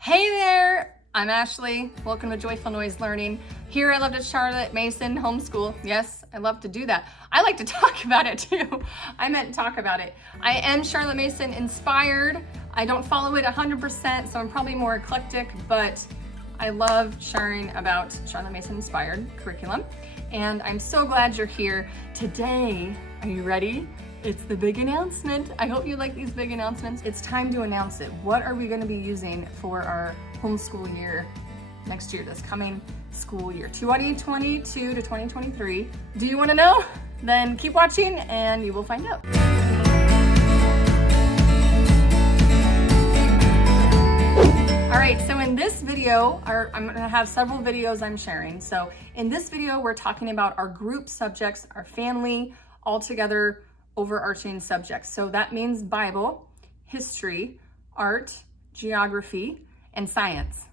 Hey there, I'm Ashley. Welcome to Joyful Noise Learning. Here I live at Charlotte Mason Homeschool. Yes, I love to do that. I like to talk about it too. I meant talk about it. I am Charlotte Mason inspired. I don't follow it 100%, so I'm probably more eclectic, but I love sharing about Charlotte Mason inspired curriculum. And I'm so glad you're here. Today, are you ready? It's the big announcement. I hope you like these big announcements. It's time to announce it. What are we going to be using for our homeschool year next year, this coming school year, 2022 to 2023? Do you want to know? Then keep watching and you will find out. All right, so in this video, I'm going to have several videos I'm sharing. So in this video, we're talking about our group subjects, our family, all together overarching subjects. So that means Bible, history, art, geography, and science.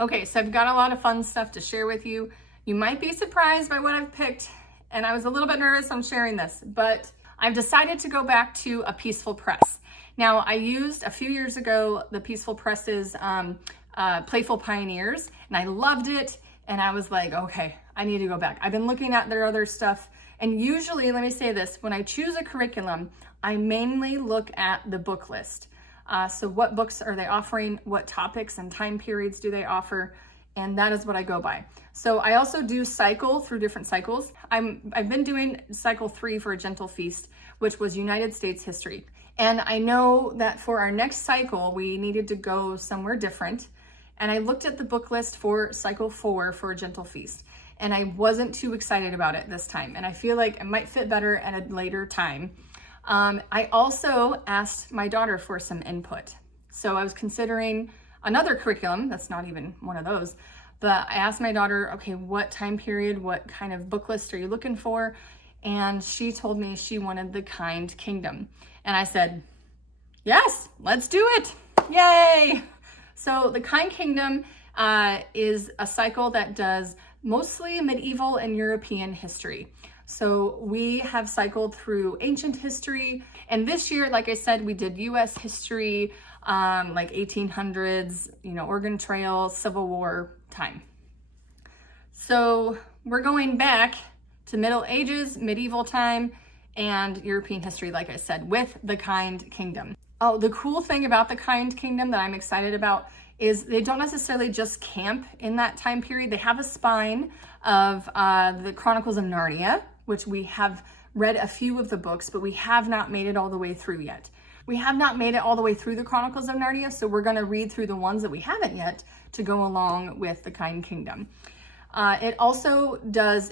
Okay, so I've got a lot of fun stuff to share with you. You might be surprised by what I've picked, and I was a little bit nervous on sharing this, but I've decided to go back to a Peaceful Press. Now, I used a few years ago the Peaceful Press's Playful Pioneers, and I loved it, and I was like, okay, I need to go back. I've been looking at their other stuff, and usually, let me say this, when I choose a curriculum, I mainly look at the book list. So what books are they offering? What topics and time periods do they offer? And that is what I go by. So I also do cycle through different cycles. I've been doing cycle 3 for A Gentle Feast, which was United States history. And I know that for our next cycle, we needed to go somewhere different. And I looked at the book list for cycle 4 for A Gentle Feast. And I wasn't too excited about it this time. And I feel like it might fit better at a later time. I also asked my daughter for some input. So I was considering another curriculum, that's not even one of those, but I asked my daughter, okay, what time period, what kind of book list are you looking for? And she told me she wanted The Kind Kingdom. And I said, yes, let's do it. Yay! So The Kind Kingdom is a cycle that does mostly medieval and European history. So we have cycled through ancient history. And this year, like I said, we did US history, like 1800s, Oregon Trail, Civil War time. So we're going back to Middle Ages, medieval time, and European history, like I said, with The Kind Kingdom. Oh, the cool thing about The Kind Kingdom that I'm excited about is they don't necessarily just camp in that time period. They have a spine of the Chronicles of Narnia, which we have read a few of the books, but we have not made it all the way through yet. We have not made it all the way through the Chronicles of Narnia, so we're gonna read through the ones that we haven't yet to go along with The Kind Kingdom. It also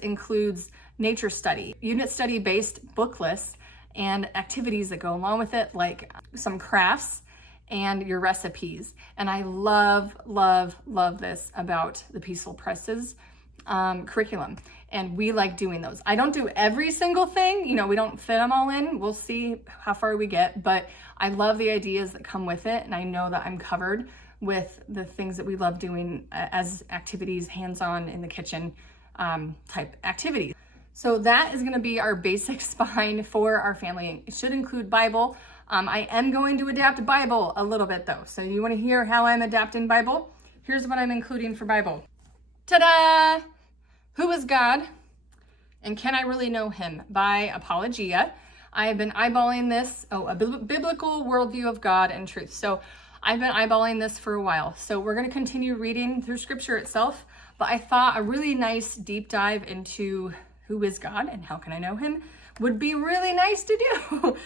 includes nature study, unit study based book lists, and activities that go along with it, like some crafts and your recipes. And I love, love, love this about the Peaceful Press's curriculum. And we like doing those. I don't do every single thing, we don't fit them all in. We'll see how far we get, but I love the ideas that come with it. And I know that I'm covered with the things that we love doing as activities, hands-on in the kitchen type activities. So that is gonna be our basic spine for our family. It should include Bible. I am going to adapt Bible a little bit though. So you wanna hear how I'm adapting Bible? Here's what I'm including for Bible. Ta-da! Who is God? And Can I Really Know Him? By Apologia. I have been eyeballing this, a biblical worldview of God and truth. So I've been eyeballing this for a while. So we're gonna continue reading through scripture itself, but I thought a really nice deep dive into who is God and how can I know him would be really nice to do.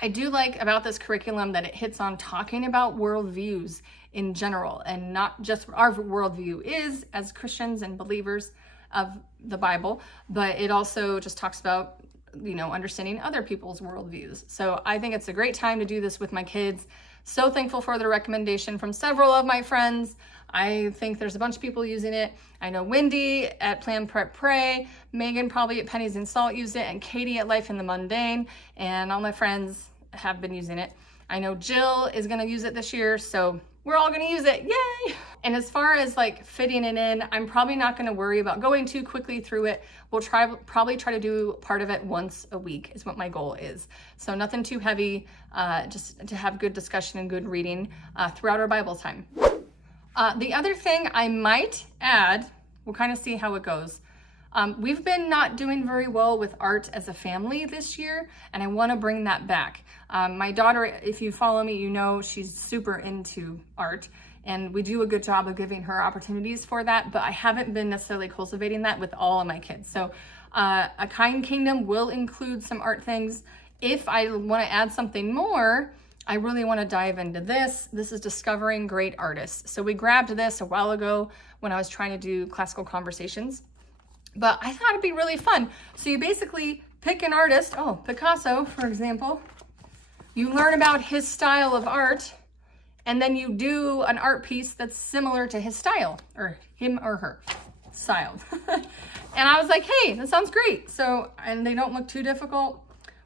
I do like about this curriculum that it hits on talking about worldviews in general and not just what our worldview is as Christians and believers of the Bible, but it also just talks about, understanding other people's worldviews. So I think it's a great time to do this with my kids. So thankful for the recommendation from several of my friends. I think there's a bunch of people using it. I know Wendy at Plan Prep Pray, Megan probably at Pennies and Salt used it, and Katie at Life in the Mundane, and all my friends have been using it. I know Jill is gonna use it this year, so we're all gonna use it, yay! And as far as like fitting it in, I'm probably not gonna worry about going too quickly through it. We'll probably try to do part of it once a week is what my goal is. So nothing too heavy, just to have good discussion and good reading throughout our Bible time. The other thing I might add, we'll kind of see how it goes. We've been not doing very well with art as a family this year, and I want to bring that back. My daughter, if you follow me, you know she's super into art, and we do a good job of giving her opportunities for that, but I haven't been necessarily cultivating that with all of my kids. So A Kind Kingdom will include some art things. If I want to add something more, I really want to dive into this. This is Discovering Great Artists. So we grabbed this a while ago when I was trying to do classical conversations, but I thought it'd be really fun. So you basically pick an artist, Picasso, for example. You learn about his style of art, and then you do an art piece that's similar to his style, or him or her style. And I was like, hey, that sounds great. So, and they don't look too difficult.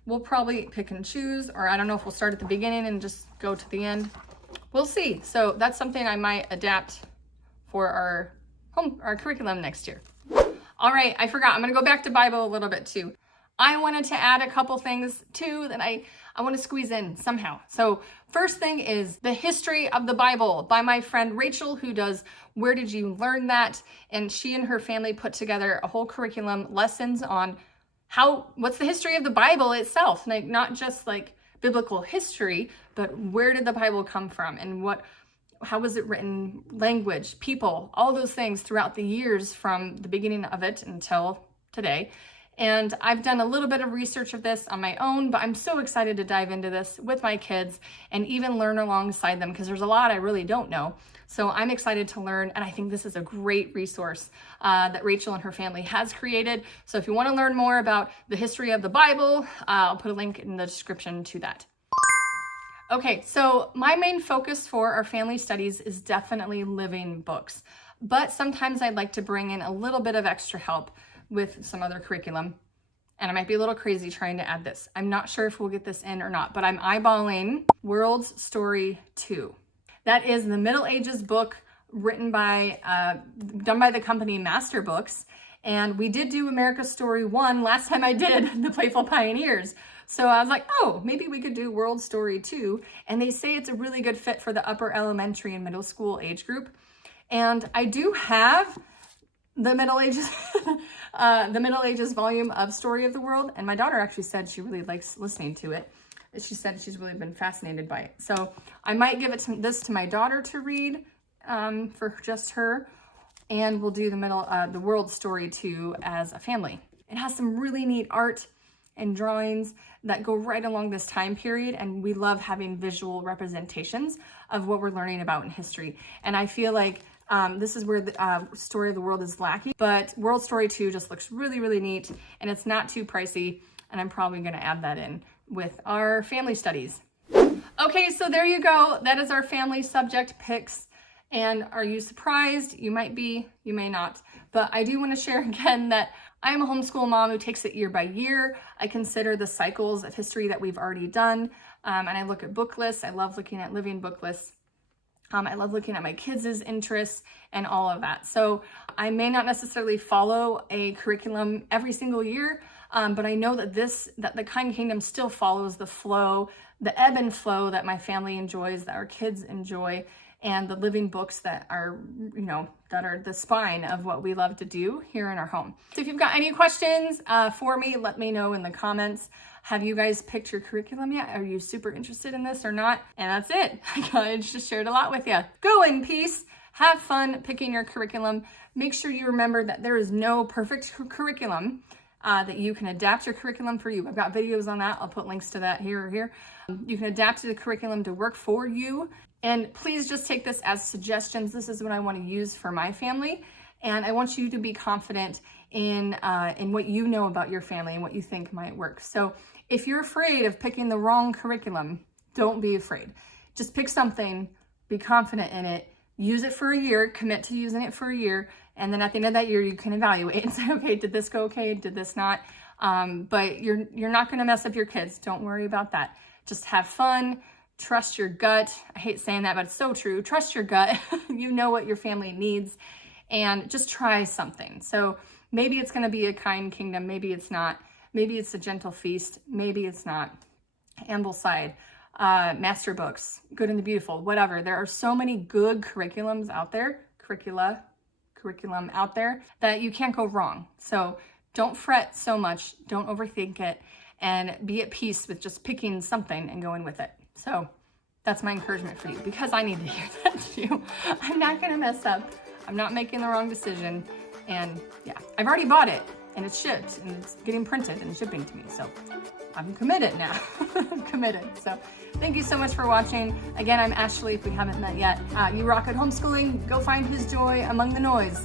We'll probably pick and choose, or I don't know if we'll start at the beginning and just go to the end. We'll see. So that's something I might adapt for our curriculum next year. All right, I forgot. I'm going to go back to Bible a little bit too. I wanted to add a couple things too that I want to squeeze in somehow. So first thing is the history of the Bible by my friend Rachel, who does Where Did You Learn That? And she and her family put together a whole curriculum, lessons on what's the history of the Bible itself, like not just like biblical history, but where did the Bible come from, and how was it written, language, people, all those things throughout the years from the beginning of it until today. And I've done a little bit of research of this on my own, but I'm so excited to dive into this with my kids and even learn alongside them, because there's a lot I really don't know. So I'm excited to learn, and I think this is a great resource that Rachel and her family has created. So if you want to learn more about the history of the Bible, I'll put a link in the description to that. Okay, so my main focus for our family studies is definitely living books, but sometimes I'd like to bring in a little bit of extra help with some other curriculum, and I might be a little crazy trying to add this. I'm not sure if we'll get this in or not, but I'm eyeballing World's Story 2. That is the Middle Ages book written done by the company Master Books. And we did do America's Story 1 last time I did The Playful Pioneers. So I was like, oh, maybe we could do World Story 2. And they say it's a really good fit for the upper elementary and middle school age group. And I do have the Middle Ages, the Middle Ages volume of Story of the World. And my daughter actually said she really likes listening to it. She said she's really been fascinated by it. So I might give this to my daughter to read for just her. And we'll do the World Story 2 as a family. It has some really neat art and drawings that go right along this time period, and we love having visual representations of what we're learning about in history. And I feel like this is where the Story of the World is lacking, but World Story 2 just looks really, really neat, and it's not too pricey, and I'm probably going to add that in with our family studies. Okay, so there you go. That is our family subject picks. And are you surprised? You might be, you may not. But I do want to share again that I'm a homeschool mom who takes it year by year. I consider the cycles of history that we've already done. And I look at book lists. I love looking at living book lists. I love looking at my kids' interests and all of that. So I may not necessarily follow a curriculum every single year, but I know that the Kind Kingdom still follows the flow, the ebb and flow that my family enjoys, that our kids enjoy, and the living books that are, that are the spine of what we love to do here in our home. So if you've got any questions for me, let me know in the comments. Have you guys picked your curriculum yet? Are you super interested in this or not? And that's it. I just shared a lot with you. Go in peace. Have fun picking your curriculum. Make sure you remember that there is no perfect curriculum, that you can adapt your curriculum for you. I've got videos on that. I'll put links to that here or here. You can adapt the curriculum to work for you. And please just take this as suggestions. This is what I want to use for my family. And I want you to be confident in what you know about your family and what you think might work. So if you're afraid of picking the wrong curriculum, don't be afraid. Just pick something, be confident in it, use it for a year, commit to using it for a year. And then at the end of that year, you can evaluate and say, okay, did this go okay? Did this not? But you're not going to mess up your kids. Don't worry about that. Just have fun. Trust your gut. I hate saying that, but it's so true. Trust your gut. You know what your family needs, and just try something. So maybe it's going to be a Kind Kingdom. Maybe it's not. Maybe it's a Gentle Feast. Maybe it's not. Ambleside. master books, Good and the Beautiful, whatever. There are so many good curriculum out there that you can't go wrong. So don't fret so much, don't overthink it, and be at peace with just picking something and going with it. So that's my encouragement for you, because I need to hear that too. I'm not gonna mess up. I'm not making the wrong decision. And yeah, I've already bought it and it's shipped and it's getting printed and shipping to me. So I'm committed now. I'm committed. So thank you so much for watching. Again, I'm Ashley, if we haven't met yet. You rock at homeschooling. Go find his joy among the noise.